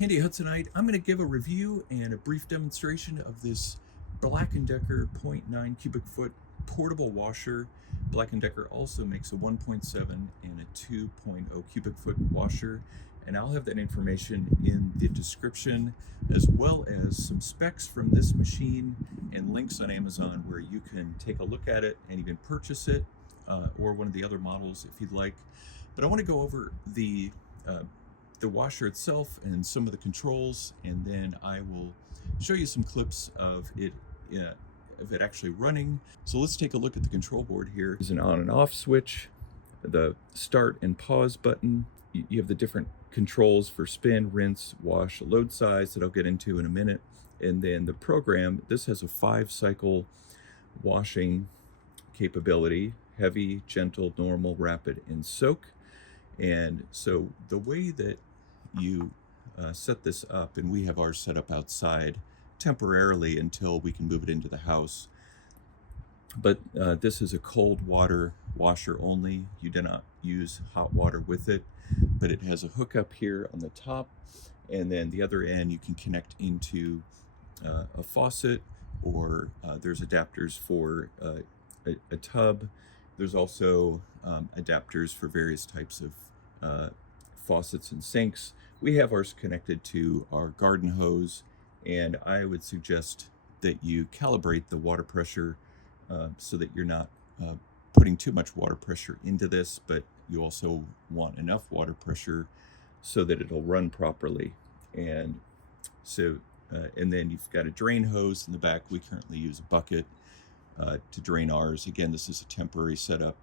Handy Hudsonite, I'm going to give a review and a brief demonstration of this BLACK+DECKER 0.9 cubic foot portable washer. BLACK+DECKER also makes a 1.7 and a 2.0 cubic foot washer, and I'll have that information in the description, as well as some specs from this machine and links on Amazon where you can take a look at it and even purchase it, or one of the other models if you'd like. But I want to go over the washer itself and some of the controls, and then I will show you some clips of it actually running. So let's take a look at the control board here. There's an on and off switch, the start and pause button. You have the different controls for spin, rinse, wash, load size that I'll get into in a minute. And then the program, this has a 5-cycle washing capability: heavy, gentle, normal, rapid, and soak. And so the way that you set this up, and we have ours set up outside temporarily until we can move it into the house, but this is a cold water washer only. You do not use hot water with it, but it has a hookup here on the top, and then the other end you can connect into a faucet, or there's adapters for a tub. There's also adapters for various types of faucets and sinks. We have ours connected to our garden hose, and I would suggest that you calibrate the water pressure so that you're not putting too much water pressure into this, but you also want enough water pressure so that it'll run properly. And so, and then you've got a drain hose in the back. We currently use a bucket to drain ours. Again, this is a temporary setup.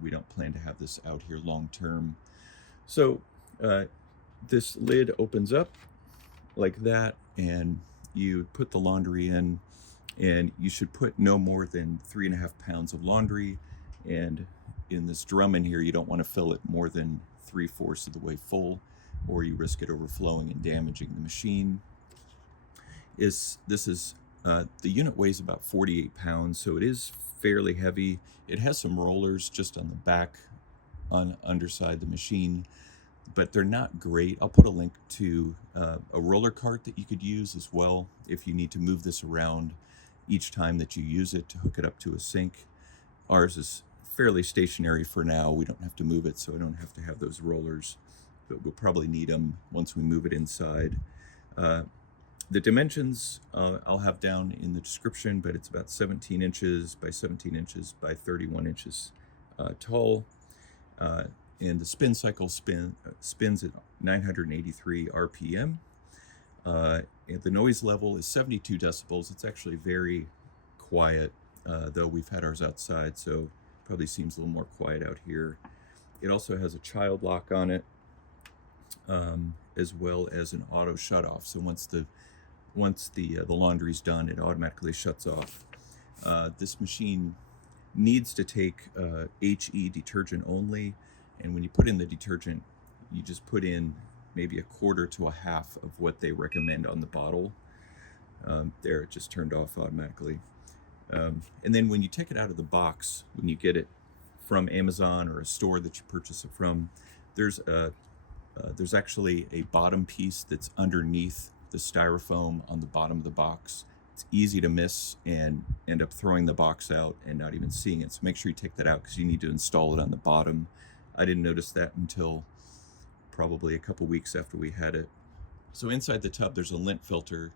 We don't plan to have this out here long term. So this lid opens up like that, and you put the laundry in, and you should put no more than 3.5 pounds of laundry. And in this drum in here, you don't want to fill it more than 3/4 of the way full, or you risk it overflowing and damaging the machine. The unit weighs about 48 pounds, so it is fairly heavy. It has some rollers just on the back, on underside the machine, but they're not great. I'll put a link to a roller cart that you could use as well if you need to move this around each time that you use it to hook it up to a sink. Ours is fairly stationary for now. We don't have to move it, so I don't have to have those rollers, but we'll probably need them once we move it inside. The dimensions I'll have down in the description, but it's about 17 inches by 17 inches by 31 inches tall. And the spin cycle spins at 983 RPM. And the noise level is 72 decibels. It's actually very quiet, though we've had ours outside, so probably seems a little more quiet out here. It also has a child lock on it, as well as an auto shut off. So once the laundry's done, it automatically shuts off. This machine needs to take HE detergent only, and when you put in the detergent, you just put in maybe 1/4 to 1/2 of what they recommend on the bottle. There, it just turned off automatically. And then when you take it out of the box, when you get it from Amazon or a store that you purchase it from, there's actually a bottom piece that's underneath the styrofoam on the bottom of the box. It's easy to miss and end up throwing the box out and not even seeing it. So make sure you take that out, because you need to install it on the bottom. I didn't notice that until probably a couple weeks after we had it. So inside the tub, there's a lint filter,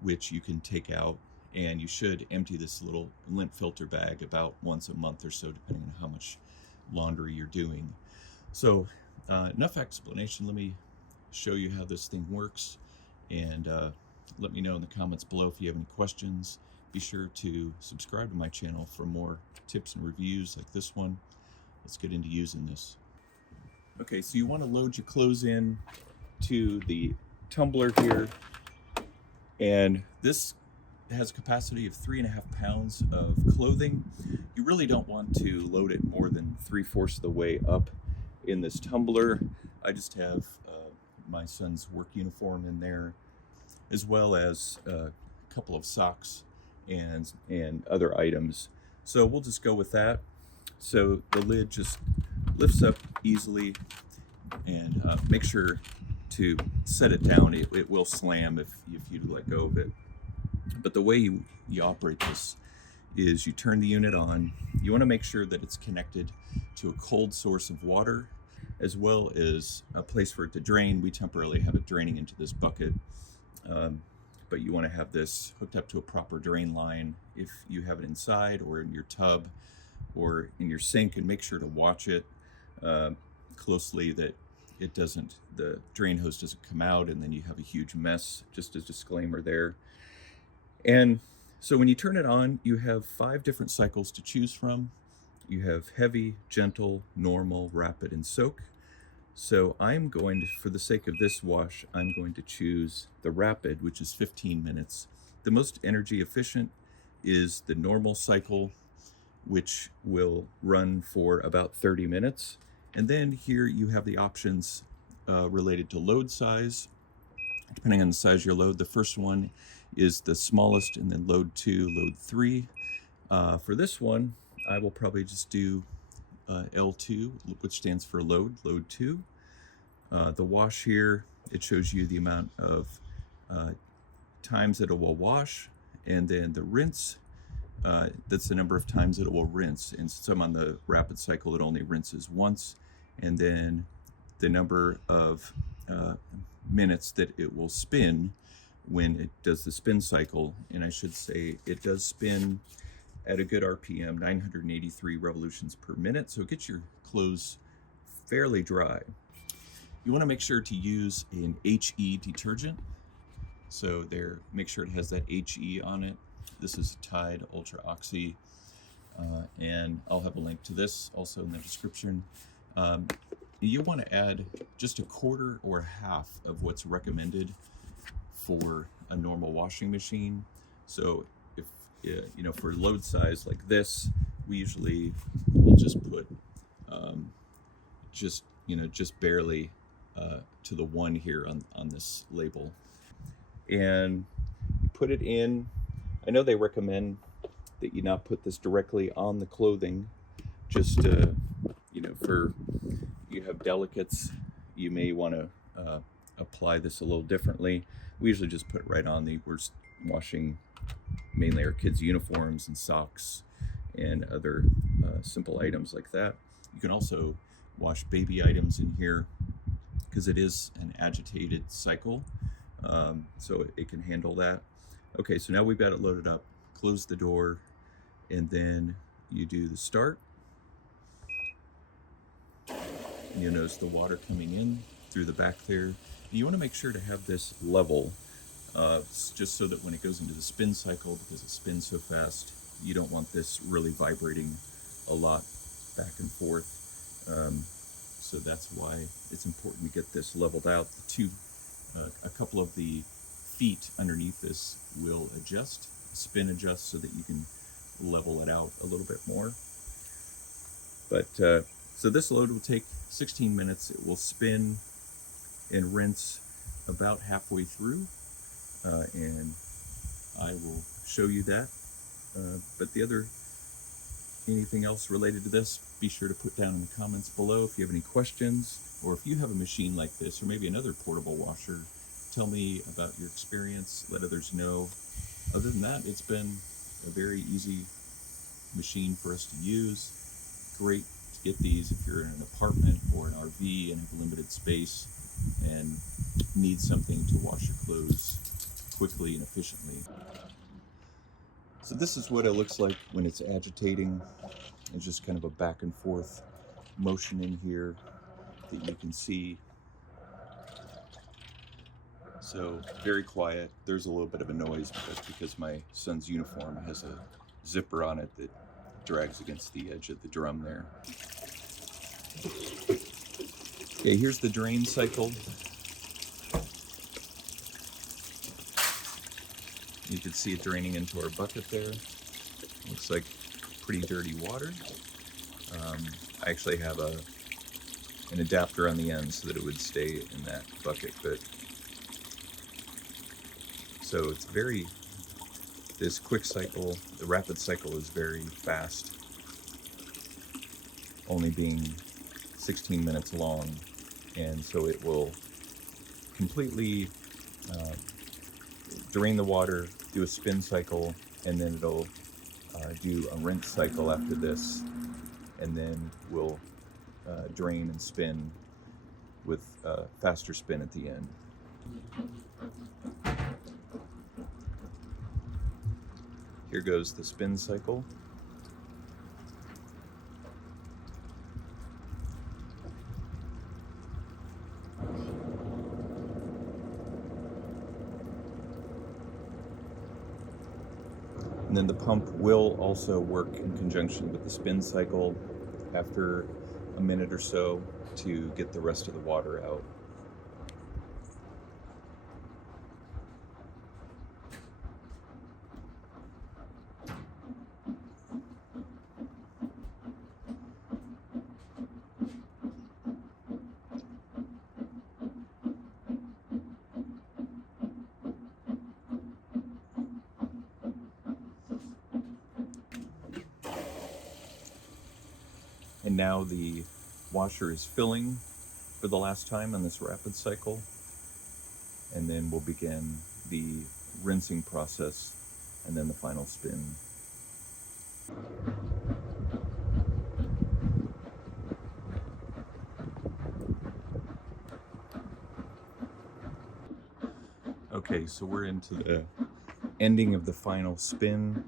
which you can take out, and you should empty this little lint filter bag about once a month or so, depending on how much laundry you're doing. So enough explanation. Let me show you how this thing works, and let me know in the comments below if you have any questions. Be sure to subscribe to my channel for more tips and reviews like this one. Let's get into using this. Okay, so you want to load your clothes in to the tumbler here, and this has a capacity of 3.5 pounds of clothing. You really don't want to load it more than 3/4 of the way up in this tumbler. I just have my son's work uniform in there, as well as a couple of socks and other items. So we'll just go with that. So the lid just lifts up easily, and make sure to set it down, it will slam if you let go of it. But the way you operate this is you turn the unit on. You want to make sure that it's connected to a cold source of water, as well as a place for it to drain. We temporarily have it draining into this bucket, but you want to have this hooked up to a proper drain line if you have it inside or in your tub or in your sink, and make sure to watch it closely that the drain hose doesn't come out and then you have a huge mess. Just a disclaimer there. And so when you turn it on, you have 5 different cycles to choose from. You have heavy, gentle, normal, rapid, and soak. So I'm going to, for the sake of this wash, I'm going to choose the rapid, which is 15 minutes. The most energy efficient is the normal cycle, which will run for about 30 minutes. And then here you have the options related to load size. Depending on the size of your load, the first one is the smallest, and then load 2, load 3. For this one, I will probably just do L2, which stands for load 2. The wash here, it shows you the amount of times that it will wash, and then the rinse, that's the number of times that it will rinse. And since I'm on the rapid cycle, it only rinses once, and then the number of minutes that it will spin when it does the spin cycle. And I should say it does spin at a good RPM, 983 revolutions per minute, so it gets your clothes fairly dry. You want to make sure to use an HE detergent. So there, make sure it has that HE on it. This is Tide Ultra Oxy, and I'll have a link to this also in the description. You want to add just a quarter or half of what's recommended for a normal washing machine. So if for load size like this, we usually will just put just barely to the 1 here on this label, and you put it in. I know they recommend that you not put this directly on the clothing, just for you have delicates, you may want to apply this a little differently. We usually just put it right on we're washing mainly our kids' uniforms and socks and other simple items like that. You can also wash baby items in here because it is an agitated cycle, so it can handle that. Okay, so now we've got it loaded up. Close the door, and then you do the start. You'll notice the water coming in through the back there. You want to make sure to have this level, just so that when it goes into the spin cycle, because it spins so fast, you don't want this really vibrating a lot back and forth. So that's why it's important to get this leveled out. A couple of the feet underneath this will adjust, spin adjust, so that you can level it out a little bit more. But so this load will take 16 minutes. It will spin and rinse about halfway through, and I will show you that. But anything else related to this, be sure to put down in the comments below. If you have any questions, or if you have a machine like this, or maybe another portable washer, tell me about your experience, let others know. Other than that, it's been a very easy machine for us to use. Great to get these if you're in an apartment or an RV and have limited space and need something to wash your clothes quickly and efficiently. So this is what it looks like when it's agitating. It's just kind of a back and forth motion in here that you can see. So very quiet. There's a little bit of a noise, but that's because my son's uniform has a zipper on it that drags against the edge of the drum there. Okay, here's the drain cycle. You can see it draining into our bucket there. Looks like pretty dirty water. I actually have an adapter on the end so that it would stay in that bucket, but so it's this quick cycle, the rapid cycle is very fast, only being 16 minutes long, and so it will completely drain the water, do a spin cycle, and then it'll do a rinse cycle after this, and then we'll drain and spin with faster spin at the end. Here goes the spin cycle. And then the pump will also work in conjunction with the spin cycle after a minute or so to get the rest of the water out. And now the washer is filling for the last time on this rapid cycle, and then we'll begin the rinsing process and then the final spin. Okay, so we're into the ending of the final spin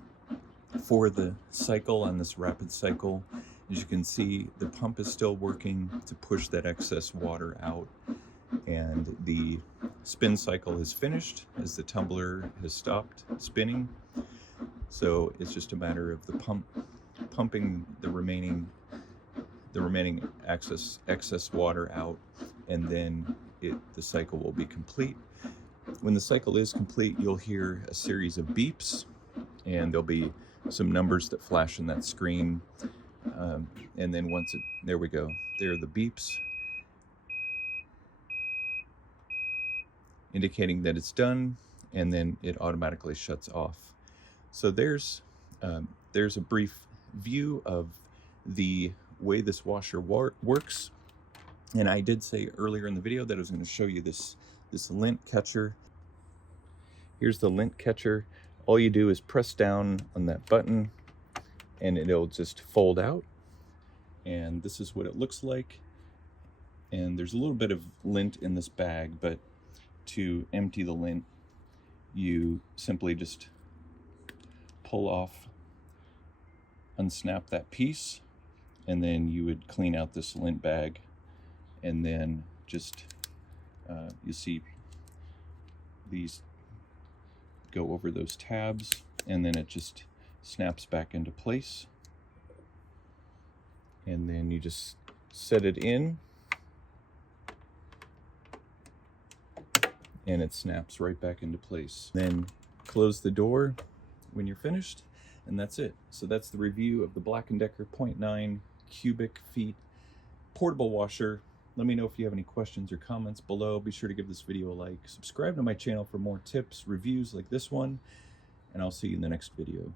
for the cycle on this rapid cycle. As you can see, the pump is still working to push that excess water out, and the spin cycle is finished as the tumbler has stopped spinning. So it's just a matter of the pumping the remaining excess water out, and then the cycle will be complete. When the cycle is complete, you'll hear a series of beeps, and there'll be some numbers that flash on that screen. And then there we go. There are the beeps indicating that it's done, and then it automatically shuts off. So there's a brief view of the way this washer works. And I did say earlier in the video that I was going to show you this lint catcher. Here's the lint catcher. All you do is press down on that button and it'll just fold out. And this is what it looks like. And there's a little bit of lint in this bag, but to empty the lint, you simply just pull off, unsnap that piece, and then you would clean out this lint bag, and then just you see these go over those tabs, and then it just snaps back into place, and then you just set it in and it snaps right back into place. Then close the door when you're finished, and that's it. So that's the review of the Black & Decker 0.9 cubic feet portable washer. Let me know if you have any questions or comments below. Be sure to give this video a like. Subscribe to my channel for more tips, reviews like this one, and I'll see you in the next video.